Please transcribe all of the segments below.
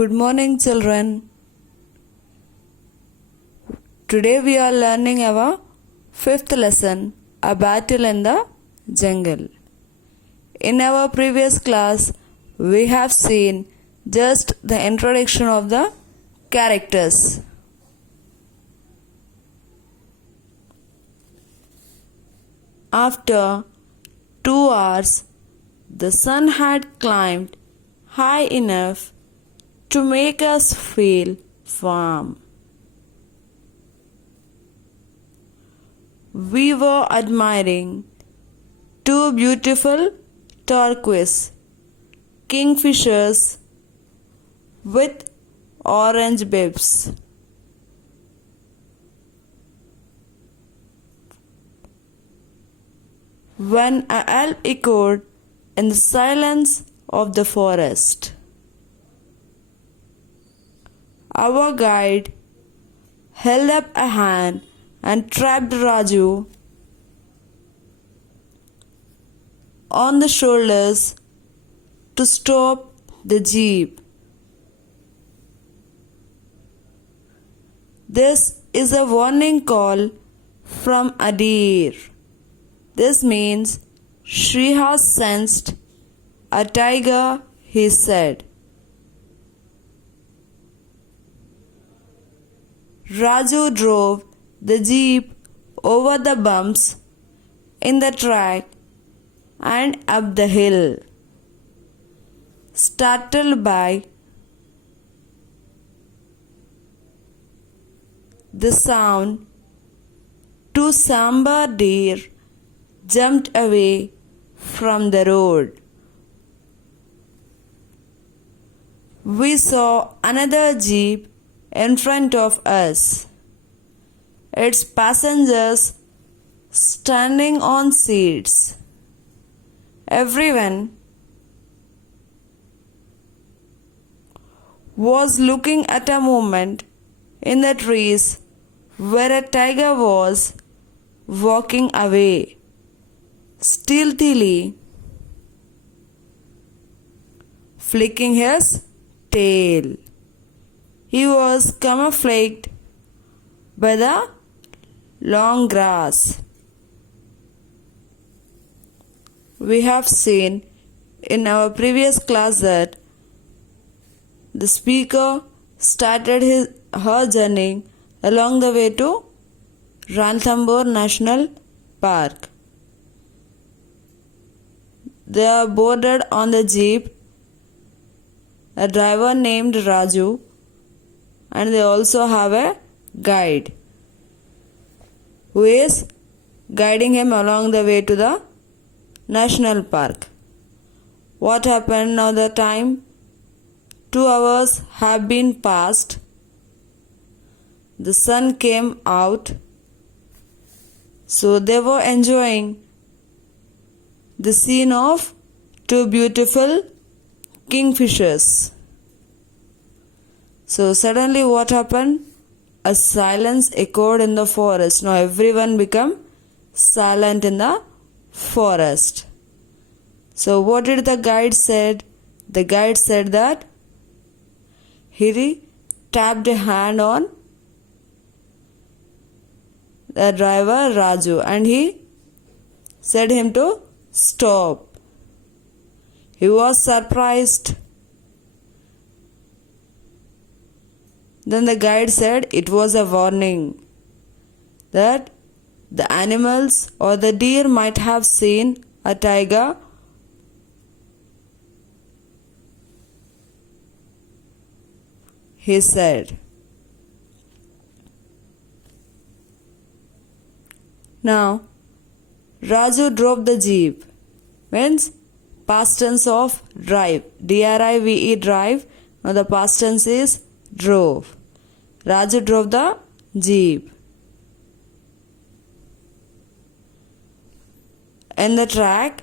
Good morning, children. Today we are learning our fifth lesson, A Battle in the Jungle. In our previous class, we have seen just the introduction of the characters. After 2 hours, the sun had climbed high enough to make us feel warm. We were admiring 2 beautiful turquoise kingfishers with orange bibs. When a elf echoed in the silence of the forest. Our guide held up a hand and tapped Raju on the shoulders to stop the jeep. This is a warning call from a deer. This means she has sensed a tiger, he said. Raju drove the jeep over the bumps in the track and up the hill. Startled by the sound, 2 sambar deer jumped away from the road. We saw another jeep in front of us, its passengers standing on seats. Everyone was looking at a moment in the trees where a tiger was walking away, stealthily flicking his tail. He was camouflaged by the long grass. We have seen in our previous class that the speaker started her journey along the way to Ranthambore National Park. They are boarded on the jeep, a driver named Raju, and they also have a guide who is guiding him along the way to the national park. What happened now? The time 2 hours have been passed. The sun came out, so they were enjoying the scene of 2 beautiful kingfishers. So suddenly what happened? A silence echoed in the forest. Now everyone became silent in the forest. So what did the guide said? The guide said that he tapped a hand on the driver Raju and he said him to stop. He was surprised. Then the guide said it was a warning that the animals or the deer might have seen a tiger he said. Now Raju drove the jeep, means past tense of drive, D-R-I-V-E, drive. Now the past tense is drove. Raju drove the jeep in the track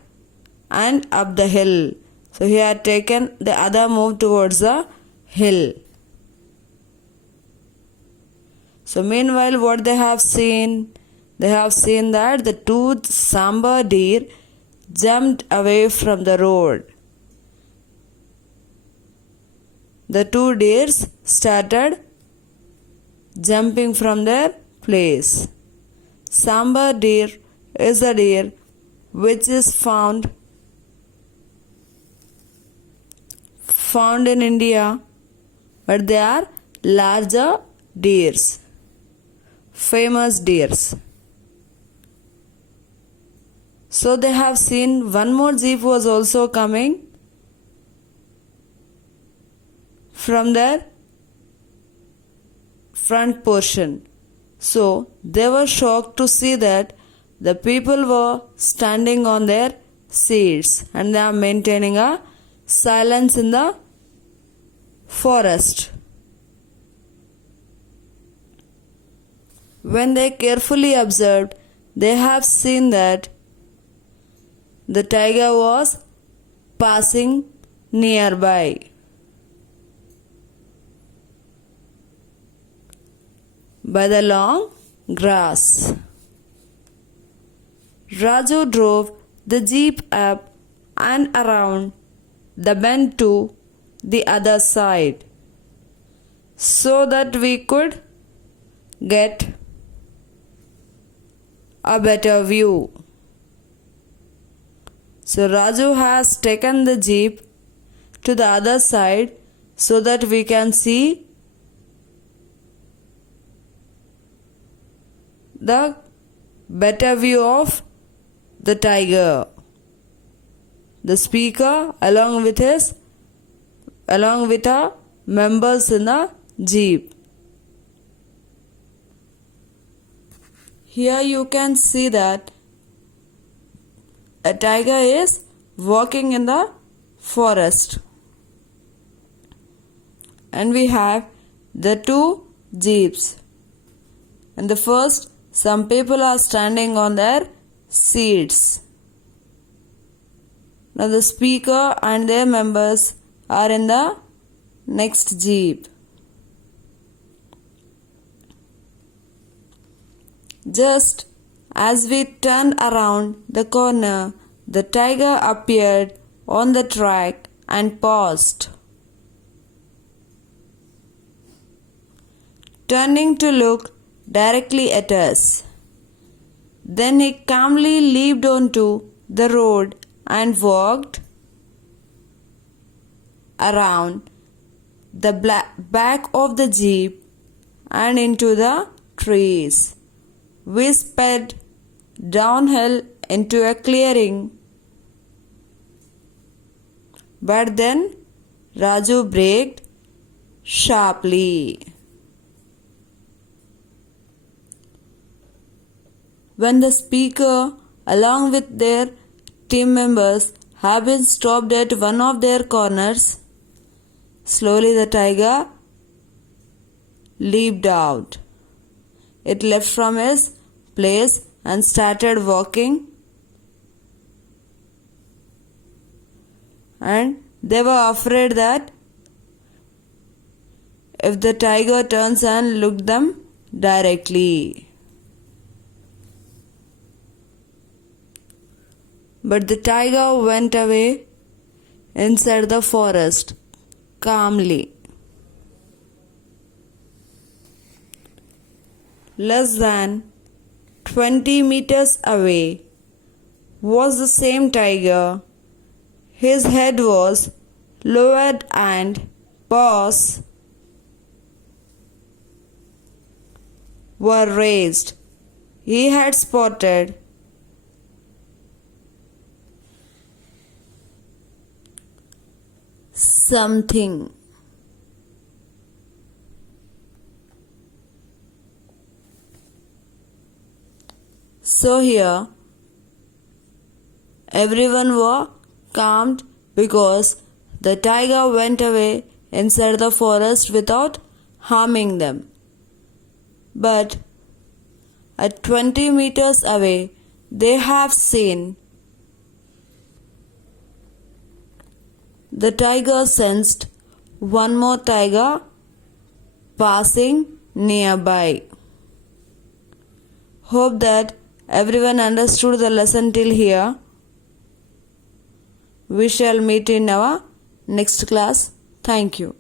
and up the hill. So he had taken the other move towards the hill. So meanwhile what they have seen? They have seen that the 2 sambar deer jumped away from the road. the two deers started jumping from their place. Sambar deer is a deer which is found in India, but they are larger deers, famous deers. So they have seen one more jeep was also coming from their front portion. So they were shocked to see that the people were standing on their seats and they are maintaining a silence in the forest. When they carefully observed, they have seen that the tiger was passing nearby. By the long grass. Raju drove the jeep up and around the bend to the other side so that we could get a better view. So Raju has taken the jeep to the other side so that we can see the better view of the tiger. The speaker along with our members in the jeep. Here you can see that a tiger is walking in the forest. And we have the two jeeps. And the first, some people are standing on their seats. Now the speaker and their members are in the next jeep. Just as we turned around the corner, the tiger appeared on the track and paused. Turning to look directly at us. Then he calmly leaped onto the road and walked around the back of the jeep and into the trees. We sped downhill into a clearing, but then Raju braked sharply. When the speaker, along with their team members, have been stopped at one of their corners, slowly the tiger leaped out. It left from his place and started walking, and they were afraid that if the tiger turns and looked them directly. But the tiger went away inside the forest calmly. Less than 20 meters away was the same tiger. His head was lowered and paws were raised. He had spotted something. So here everyone were calmed because the tiger went away inside the forest without harming them. But at 20 meters away, they have seen the tiger sensed one more tiger passing nearby. Hope that everyone understood the lesson till here. We shall meet in our next class. Thank you.